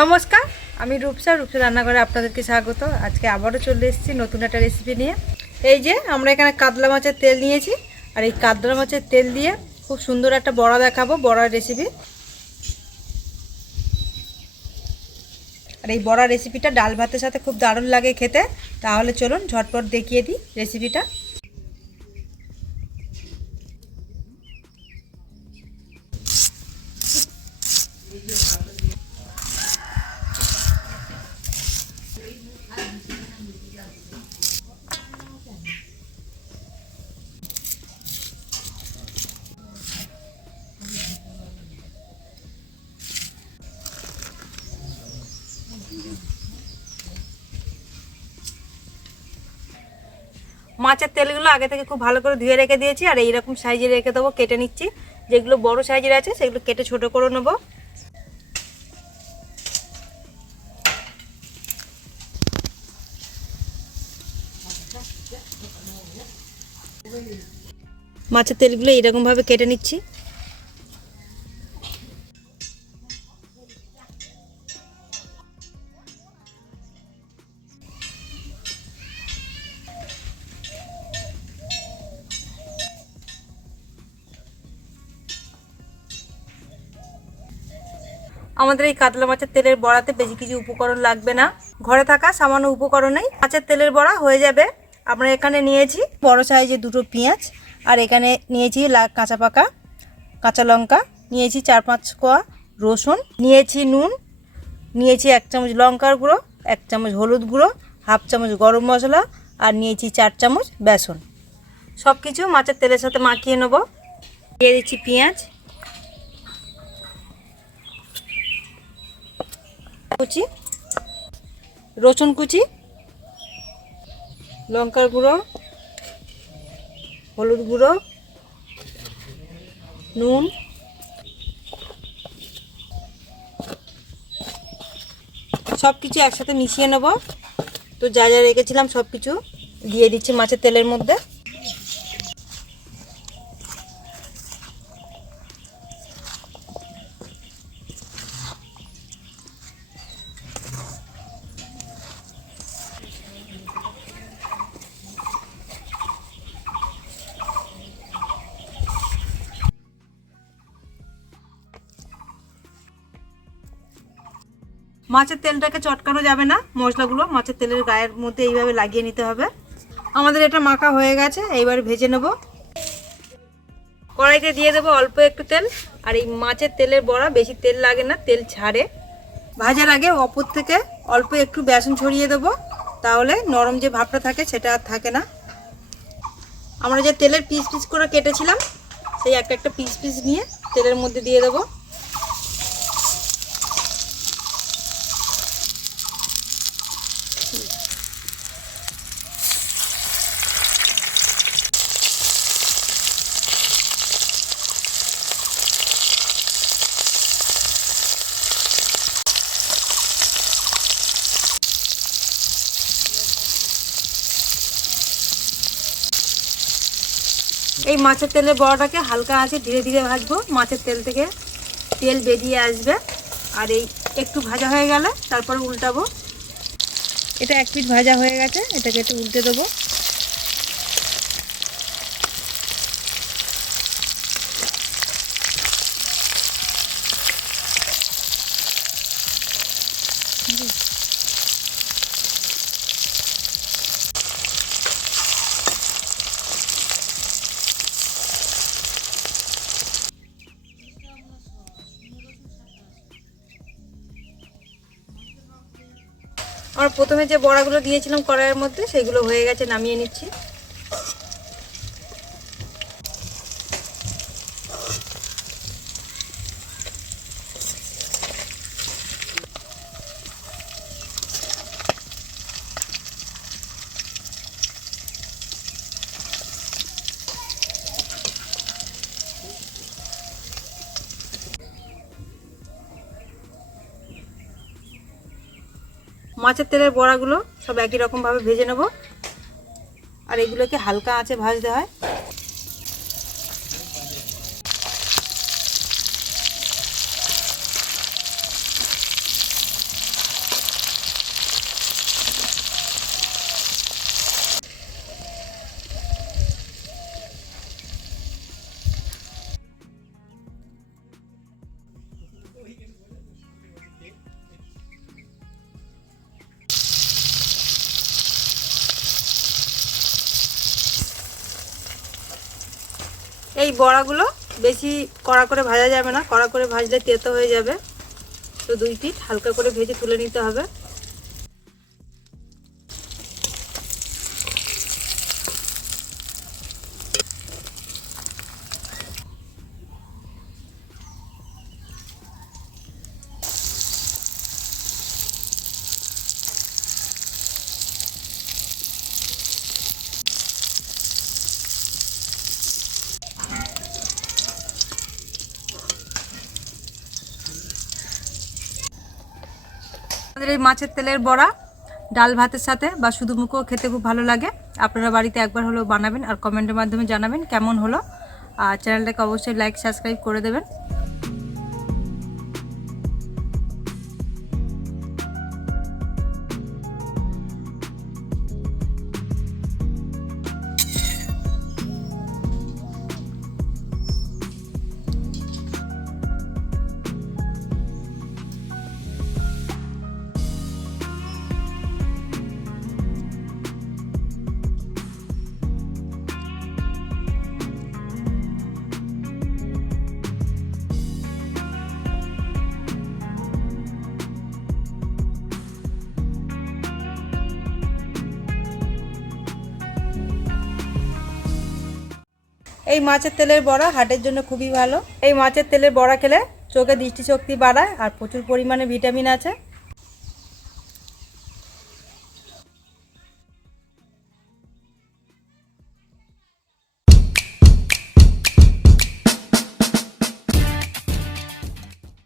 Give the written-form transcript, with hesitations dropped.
নমস্কার, আমি রূপসা রান্নাঘরে আপনাদেরকে স্বাগত। আজকে আবারও চলে এসেছি নতুন একটা রেসিপি নিয়ে। এই যে আমরা এখানে কাতলা মাছের তেল নিয়েছি, আর এই কাতলা মাছের তেল দিয়ে খুব সুন্দর একটা বড়া দেখাবো, বড়ার রেসিপি। আর এই বড়া রেসিপিটা ডাল ভাতের সাথে খুব দারুণ লাগে খেতে। তাহলে চলুন ঝটপট দেখিয়ে দিই রেসিপিটা। মাছের তেলগুলো আগে থেকে খুব ভালো করে ধুয়ে রেখে দিয়েছি, আর এইরকম সাইজে রেখে দেবো। কেটে নিচ্ছি, যেগুলো বড় সাইজের আছে সেগুলো কেটে ছোট করে নেব। মাছের তেলগুলো এইরকমভাবে কেটে নিচ্ছি। আমাদের এই কাতলা মাছের তেলের বড়াতে বেশি কিছু উপকরণ লাগবে না, ঘরে থাকা সামান্য উপকরণেই মাছের তেলের বড়া হয়ে যাবে। আমরা এখানে নিয়েছি বড় সাইজের দুটো পেঁয়াজ, আর এখানে নিয়েছি কাঁচা পাকা কাঁচা লঙ্কা, নিয়েছি 4-5 কোয়া রসুন, নিয়েছি নুন, নিয়েছি 1 চামচ লঙ্কার গুঁড়ো, 1 চামচ হলুদ গুঁড়ো, 1/2 চামচ গরম মশলা, আর নিয়েছি 4 চামচ বেসন। সব কিছু মাছের তেলের সাথে মাখিয়ে নেব। দিয়ে দিচ্ছি পেঁয়াজ কুচি, রসুন কুচি, লঙ্কার গুঁড়ো, হলুদ গুঁড়ো, নুন, সব কিছু একসাথে মিশিয়ে নেব। তো যা যা রেখেছিলাম সব কিছু দিয়ে দিচ্ছি মাছের তেলের মধ্যে। মাছের তেলটাকে চটকানো যাবে না, মশলাগুলো মাছের তেলের গায়ের মধ্যে এইভাবে লাগিয়ে নিতে হবে। আমাদের এটা মাখা হয়ে গেছে, এইবার ভেজে নেব। কড়াইতে দিয়ে দেবো অল্প একটু তেল। আর এই মাছের তেলের বড়া বেশি তেল লাগে না, তেল ছাড়ে। ভাজার আগে অপর থেকে অল্প একটু বেসন ছড়িয়ে দেবো, তাহলে নরম যে ভাবটা থাকে সেটা আর থাকে না। আমরা যে তেলের পিস পিস করে কেটেছিলাম, সেই একটা পিস পিস নিয়ে তেলের মধ্যে দিয়ে দেবো। এই মাছের তেলের বড়াটাকে হালকা আঁচে ধীরে ধীরে ভাজবো। মাছের তেল থেকে তেল বেরিয়ে আসবে, আর এই একটু ভাজা হয়ে গেলে তারপর উল্টাবো। এটা 1 পিঠ ভাজা হয়ে গেছে, এটাকে একটু উল্টে দেবো। আর প্রথমে যে বড়াগুলো দিয়েছিলাম কড়াইয়ের মধ্যে, সেগুলো হয়ে গেছে, নামিয়ে নিচ্ছি। মাছের তেলের বড়াগুলো সব একই রকমভাবে ভেজে নেব, আর এগুলোকে হালকা আঁচে ভাজতে হয়। এই বড়াগুলো বেশি কড়া করে ভাজা যাবে না, কড়া করে ভাজলে তেতো হয়ে যাবে। তো 2 পিঠ হালকা করে ভেজে তুলে নিতে হবে। আমাদের এই মাছের তেলের বড়া ডাল ভাতের সাথে বা শুধু মুখেও খেতে খুব ভালো লাগে। আপনারা বাড়িতে একবার হলেও বানাবেন আর কমেন্টের মাধ্যমে জানাবেন কেমন হলো। আর চ্যানেলটাকে অবশ্যই লাইক সাবস্ক্রাইব করে দেবেন। এই মাছের তেলের বড়া হার্টের জন্য খুবই ভালো। এই মাছের তেলের বড়া খেলে চোখে দৃষ্টিশক্তি বাড়ায় আর প্রচুর পরিমাণে ভিটামিন আছে।